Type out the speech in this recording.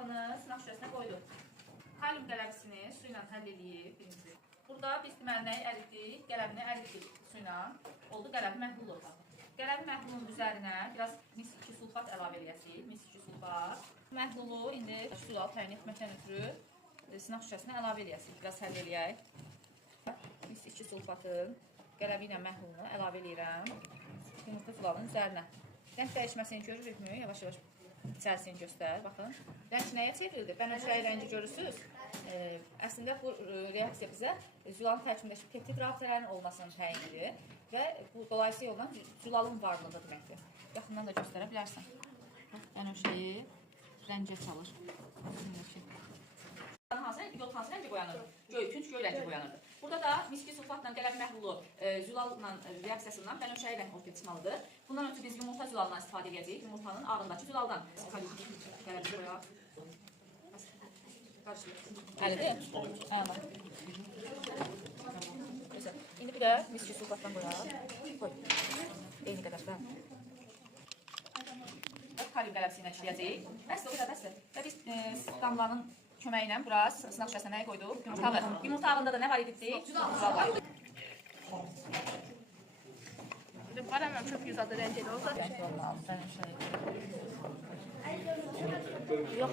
yağını sınaq şüşəsinə qoydum. Kalium qələbisini su ilə həll edib birinci. Burada biz deməli nəyi əritdik? Qələbini əritdik su ilə. Oldu qələbi məhlul oldu. Qələbi məhlulun üzərinə biraz mis-2 sulfat əlavə eləyəsik. Mis-2 sulfat. Məhlulu indi suda təyin etməkdən ötürü sınaq şüşəsinə əlavə eləyəsik. Biraz həll eləyək. Mis-2 sulfatın qələbi ilə məhlulunu əlavə eləyirəm. Yumurta sulalının üzərinə. Rəng dəyişməsini görürükmü? Yavaş-yavaş içərisini göstər. Baxın. Rəng nəyə çevrildi? Bənövşəyi rəngi görürsünüz. Əslində bu reaksiya bizə zülalın tərkibindəki peptid rabitələrin olmasını təyin edir və bu dolayısıyla yolla zülalın varlığı deməkdir. Yaxından da göstərə bilərsən. Bənövşəyi rəngə çalır. Yol hansı rəngi boyanır? Künc göy rəngi boyanırdı. Burada da mis-2 sulfatla qələb məhlulu zülalla reaksiyasından bənövşəyi rəng ortaya çıxmalıdır. Bundan ötürü biz yumurta zülalından istifadə edəcəyik. Yumurtanın ağrındakı zülaldan. Qələbi boyaq. Əlidir? Əla. Güzel. İndi bir də mis-2 sulfatdan boyaq. Qoy. Eyni qədər də. Kalium qələbisi ilə işləyəcəyik. Bəsdir, o qədər bəsdir. Və biz damlanın köməyi ilə biraz sınaq şüşəsinə nəyi qoyduq? Yumurtağı. Yumurta ağında da nə var idik? Zülal var idi. Paramam çok güzel adı renceli olsa. Yok.